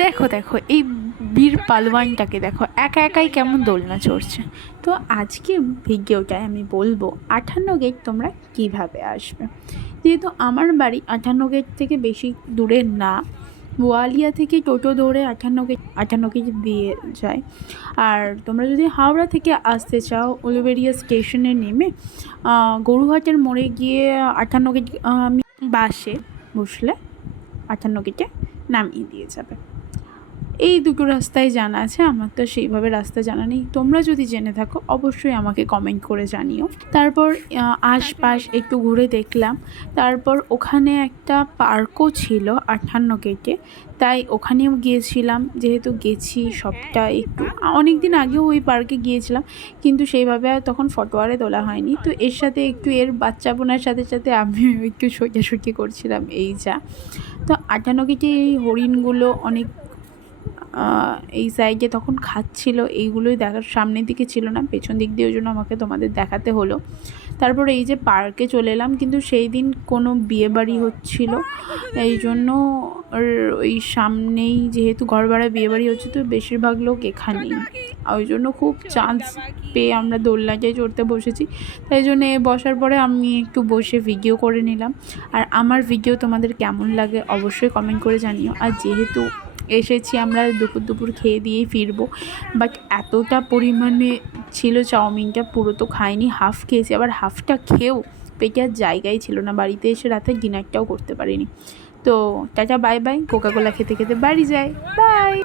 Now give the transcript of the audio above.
দেখো দেখো এই বীর পালোয়ানটাকে দেখো, একা একাই কেমন দোলনা চড়ছে। তো আজকে ভিডিওটায় আমি বলবো 58 গেট তোমরা কিভাবে আসবে। যেহেতু আমার বাড়ি 58 গেট থেকে বেশি দূরে না, বোয়ালিয়া থেকে টোটো ধরে 58 গেট দিয়ে যায়। আর তোমরা যদি হাওড়া থেকে আসতে চাও, উলুবেড়িয়া স্টেশনে নেমে গরুহাটের মোড়ে গিয়ে 58 গেট আমি বাসে বসলে 58 গেটে নামিয়ে দিয়ে যাবে। এই দুটো রাস্তায় জানা আছে, আমার তো সেইভাবে রাস্তা জানা নেই। তোমরা যদি জেনে থাকো অবশ্যই আমাকে কমেন্ট করে জানিও। তারপর আশপাশ একটু ঘুরে দেখলাম। তারপর ওখানে একটা পার্কও ছিল 58 গেটে, তাই ওখানেও গিয়েছিলাম। যেহেতু গেছি সবটা একটু অনেক দিন আগেও ওই পার্কে গিয়েছিলাম, কিন্তু সেইভাবে আর তখন ফটো আরে তোলা হয়নি। তো এর সাথে একটু এর বাচ্চা বোনার সাথে সাথে আমিও একটু সোজাসুটি করছিলাম, এই যা। তো 58 গেটে এই হরিণগুলো অনেক এই সাইডে তখন খাচ্ছিল, এইগুলোই দেখার, সামনের দিকে ছিল না, পেছন দিক দিয়ে, ওই জন্য আমাকে তোমাদের দেখাতে হলো। তারপর এই যে পার্কে চলে এলাম, কিন্তু সেই দিন কোনো বিয়েবাড়ি হচ্ছিল, এই জন্য ওই সামনেই যেহেতু ঘর ভাড়া বিয়েবাড়ি হচ্ছে, তো বেশিরভাগ লোক এখানেই, ওই জন্য খুব চান্স পেয়ে আমরা দোলনাটায় চড়তে বসেছি। তাই জন্য বসার পরে আমি একটু বসে ভিডিও করে নিলাম। আর আমার ভিডিও তোমাদের কেমন লাগে অবশ্যই কমেন্ট করে জানিও। আর যেহেতু এসেছি আমরা দুপুর খেয়ে দিয়েই ফিরবো, বাট এতটা পরিমাণে ছিল চাউমিনটা, পুরো তো খাইনি, হাফ খেয়েছি। আবার হাফটা খেয়েও পেটে আর জায়গাই ছিল না, বাড়িতে এসে রাতে ডিনারটাও করতে পারিনি। তো টাটা বাই বাই, কোকাকোলা খেতে খেতে বাড়ি যাই, বাই।